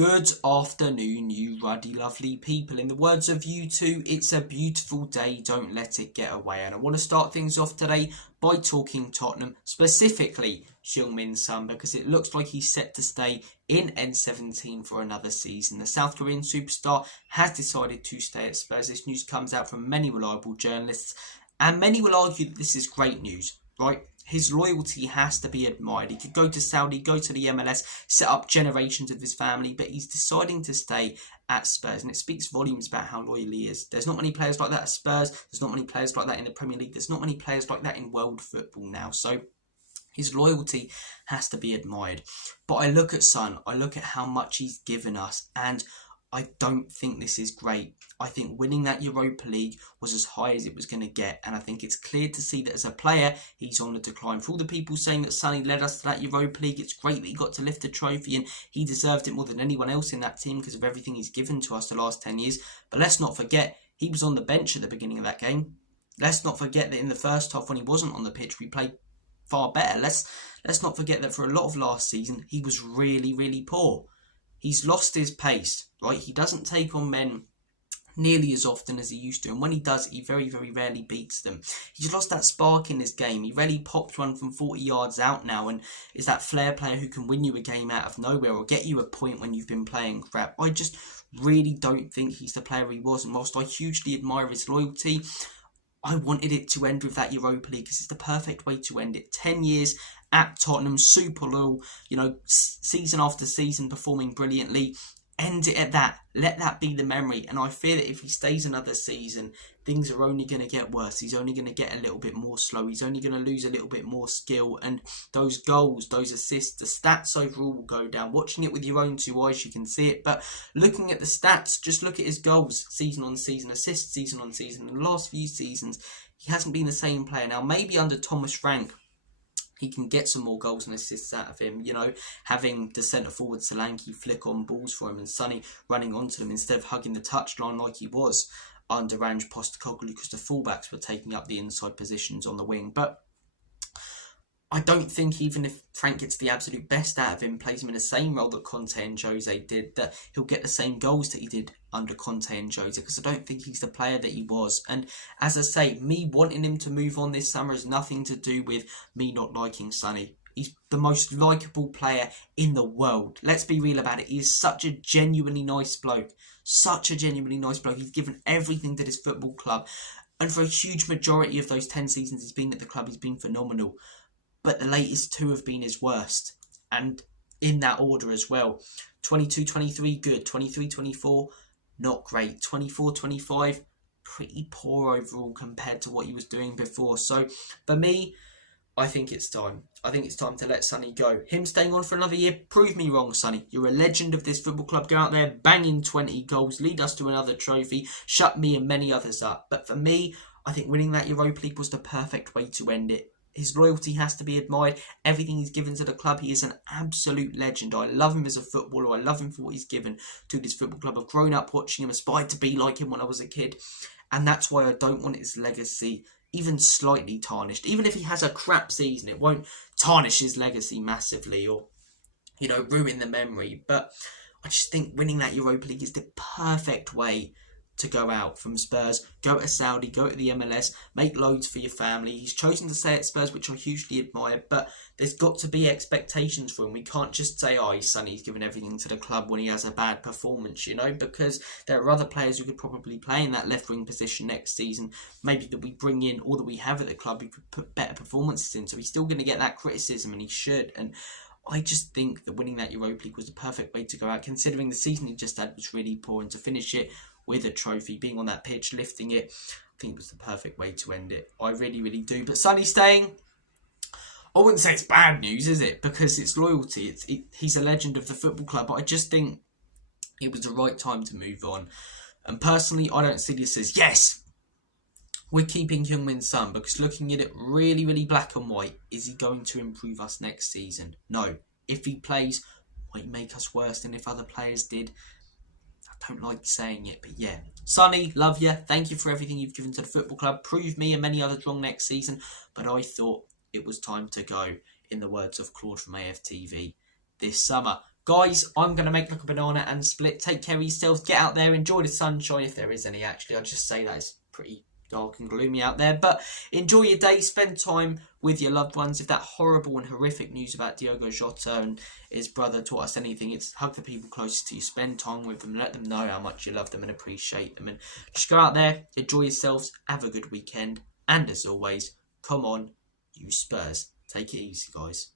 Good afternoon, you ruddy lovely people. In the words of U2, it's a beautiful day, don't let it get away. And I want to start things off today by talking Tottenham, specifically Heung-min Son, because it looks like he's set to stay in N17 for another season. The South Korean superstar has decided to stay at Spurs. This news comes out from many reliable journalists, and many will argue that this is great news, right? His loyalty has to be admired. He could go to Saudi, go to the MLS, set up generations of his family, but he's deciding to stay at Spurs, and it speaks volumes about how loyal he is. There's not many players like that at Spurs. There's not many players like that in the Premier League. There's not many players like that in world football now. So his loyalty has to be admired. But I look at Son, I look at how much he's given us, and I don't think this is great. I think winning that Europa League was as high as it was going to get, and I think it's clear to see that as a player, he's on the decline. For all the people saying that Sonny led us to that Europa League, it's great that he got to lift the trophy, and he deserved it more than anyone else in that team because of everything he's given to us the last 10 years. But let's not forget, he was on the bench at the beginning of that game. Let's not forget that in the first half when he wasn't on the pitch, we played far better. Let's not forget that for a lot of last season, he was really, really poor. He's lost his pace, right? He doesn't take on men nearly as often as he used to, and when he does, he very, very rarely beats them. He's lost that spark in his game. He rarely pops one from 40 yards out now and is that flair player who can win you a game out of nowhere or get you a point when you've been playing crap. I just really don't think he's the player he was, and whilst I hugely admire his loyalty, I wanted it to end with that Europa League because it's the perfect way to end it. 10 years at Tottenham, super loyal, season after season performing brilliantly. End it at that. Let that be the memory. And I fear that if he stays another season, things are only going to get worse. He's only going to get a little bit more slow. He's only going to lose a little bit more skill. And those goals, those assists, the stats overall will go down. Watching it with your own two eyes, you can see it. But looking at the stats, just look at his goals, season on season, assists, season on season. In the last few seasons, he hasn't been the same player. Now, maybe under Thomas Frank, he can get some more goals and assists out of him, having the centre-forward Solanke flick on balls for him and Sonny running onto them instead of hugging the touchline like he was under Ange Postecoglou because the fullbacks were taking up the inside positions on the wing. But I don't think even if Frank gets the absolute best out of him, plays him in the same role that Conte and Jose did, that he'll get the same goals that he did under Conte and Jose, because I don't think he's the player that he was. And as I say, me wanting him to move on this summer has nothing to do with me not liking Sonny. He's the most likeable player in the world. Let's be real about it. He is such a genuinely nice bloke. Such a genuinely nice bloke. He's given everything to this football club. And for a huge majority of those 10 seasons he's been at the club, he's been phenomenal. But the latest two have been his worst. And in that order as well. 22-23, good. 23-24, not great. 24-25, pretty poor overall compared to what he was doing before. So, for me, I think it's time. I think it's time to let Sonny go. Him staying on for another year, prove me wrong, Sonny. You're a legend of this football club. Go out there, bang in 20 goals, lead us to another trophy, shut me and many others up. But for me, I think winning that Europa League was the perfect way to end it. His loyalty has to be admired. Everything he's given to the club, he is an absolute legend. I love him as a footballer. I love him for what he's given to this football club. I've grown up watching him, aspired to be like him when I was a kid. And that's why I don't want his legacy even slightly tarnished. Even if he has a crap season, it won't tarnish his legacy massively or, ruin the memory. But I just think winning that Europa League is the perfect way to go out from Spurs, go to Saudi, go to the MLS, make loads for your family. He's chosen to stay at Spurs, which I hugely admire, but there's got to be expectations for him. We can't just say, he's Sonny's given everything to the club when he has a bad performance, because there are other players who could probably play in that left wing position next season, maybe that we bring in or that we have at the club who could put better performances in. So he's still going to get that criticism, and he should. And I just think that winning that Europa League was the perfect way to go out, considering the season he just had was really poor, and to finish it with a trophy, being on that pitch, lifting it, I think it was the perfect way to end it. I really, really do. But Sonny staying, I wouldn't say it's bad news, is it? Because it's loyalty. He's a legend of the football club. But I just think it was the right time to move on. And personally, I don't see this as, yes, we're keeping Heung-min Son, because looking at it really, really black and white, is he going to improve us next season? No. If he plays, might make us worse than if other players did. I don't like saying it, but yeah. Sonny, love you. Thank you for everything you've given to the football club. Prove me and many others wrong next season. But I thought it was time to go, in the words of Claude from AFTV, this summer. Guys, I'm going to make like a banana and split. Take care of yourselves. Get out there. Enjoy the sunshine if there is any, actually. I'll just say that it's pretty dark and gloomy out there. But enjoy your day. Spend time with your loved ones. If that horrible and horrific news about Diogo Jota and his brother taught us anything, it's hug the people closest to you. Spend time with them. Let them know how much you love them and appreciate them. And just go out there. Enjoy yourselves. Have a good weekend. And as always, come on, you Spurs. Take it easy, guys.